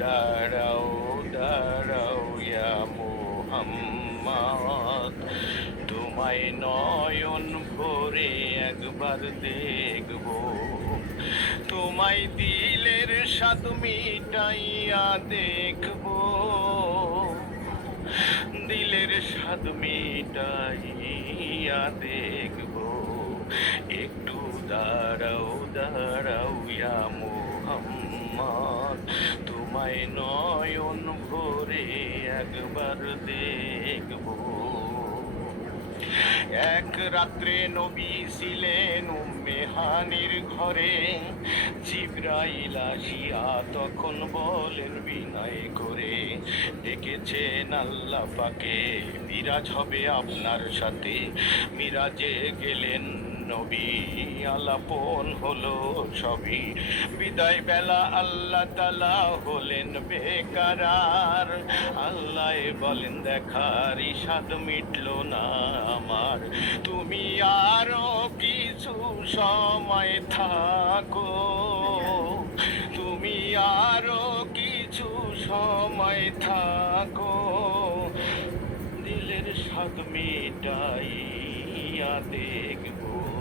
দাঁড়াও দাঁড়াও ইয়া মোহাম্মদ তোমায় নয়ন ভরে একবার দেখব তোমায় দিলের স্বাদ মিটাইয়া দেখব দিলের স্বাদ মিটাইয়া দেখব একটু দাঁড়াও দাঁড়াও ইয়া মোহাম্মদ তোমায় নয়ন ভরে একবার দেখব। এক রাত্রে নবী ছিলেন উম্মে হানির ঘরে। জিব্রাইল আসিয়া তখন বলেন বিনয় করে ডেকেছেন আল্লাহ পাকে, মিরাজ হবে আপনার সাথে। মিরাজে গেলেন নবী আলাপন হলো সবই বিদায় বেলা আল্লাহ তালা হলেন বেকারার। আল্লাহ বলেন, দেখার ইসাদ মিটল না আমার। তুমি আরও কিছু সময় থাকো। তুমি আরও কিছু সময় থাকো। দিলের স্বাদ মিটাইয়া দেখব।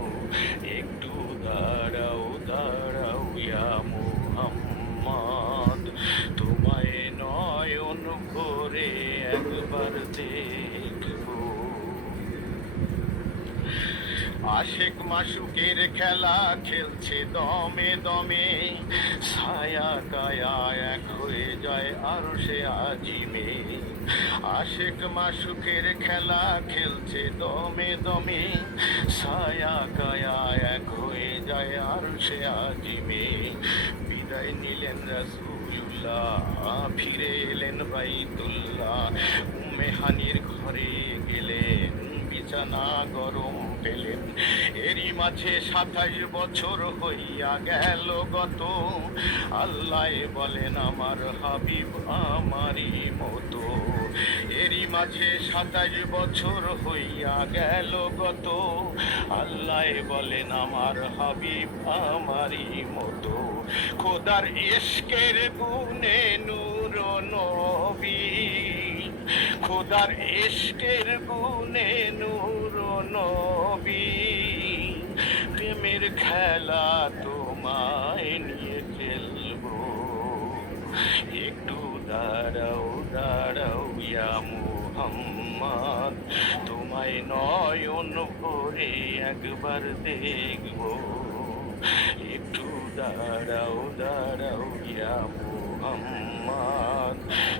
একটু দাঁড়াও দাঁড়াও, ইয়া মুহাম্মদ। তোমায় নয়ন ভরে একবার দেখব। আশেক মাসুকের খেলা খেলছে দমে দমে। ছায়া কায়া এক হয়ে যায় আর সে আজিমে আশেক মাসুকের খেলা খেলছে দমে দমে। ছায়া হয়ে আর সে আজিমে বিদায় নিলেন রাসূলুল্লাহ, ফিরে এলেন বাইতুল্লাহ। উম্মে ঘরে গেলেন, বিছানা গরম পেলেন। এরই মাঝে সাতাশ বছর হইয়া গেল গত। আল্লাহ বলেন, আমার হাবিব আমারই মতো। মাঝে সাতাশ বছর হইয়া গেল গত। আল্লাহ বলেন, আমার হাবিব আমারই মতো। খোদার ইশকের গুনে নূর নবী। খোদার ইশকের গুনে নূর নবী। প্রেমের খেলা তোমায় মুহাম্মদ তোমায় নয়ন ভরে একবার দেখব। একটু দাঁড়াও দাঁড়াও ইয়া আমার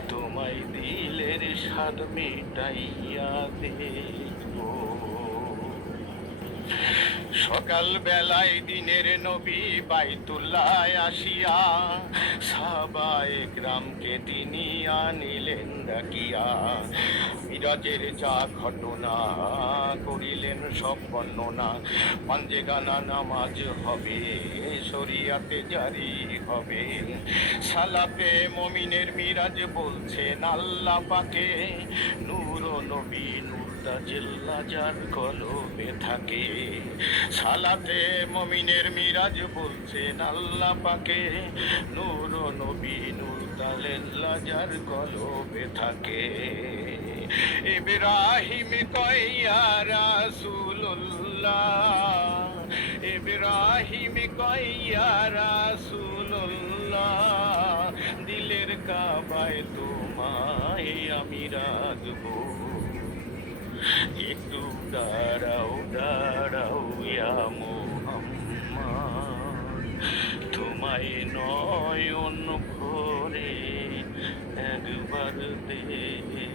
তোমায় দিলের স্বাদ মেটাইয়া দেখব। সকাল বেলায় দিনের নবী বাইতুল্লায় আসিয়া সাবায়ে গ্রামকে তিনি আনিলেন ডাকিয়া। মিরাজের যা ঘটনা করিলেন সব বর্ণনা। পাঞ্জে গানা নামাজ হবে, শরিয়াতে জারি হবে। সালাতে মমিনের মিরাজ বলছেন, আল্লাহ পাকে নূর নবী নূরটা জেল্লা যার কলবে থাকে। সালাতে মমিনের মিরাজ বলছেন, আল্লাহ পাকে নূর নবী নূর তালেল্লা যার কলবে থাকে। ইব্রাহিম কইয়া রাসূলুল্লাহ, ইব্রাহিম কইয়া রাসূলুল্লাহ, দিলের কাবায় তোমায় আমি একটু দাঁড়াও দাঁড়াও ইয়া মোহাম্মদ তোমায় নয় অন্য করে একবার দেখ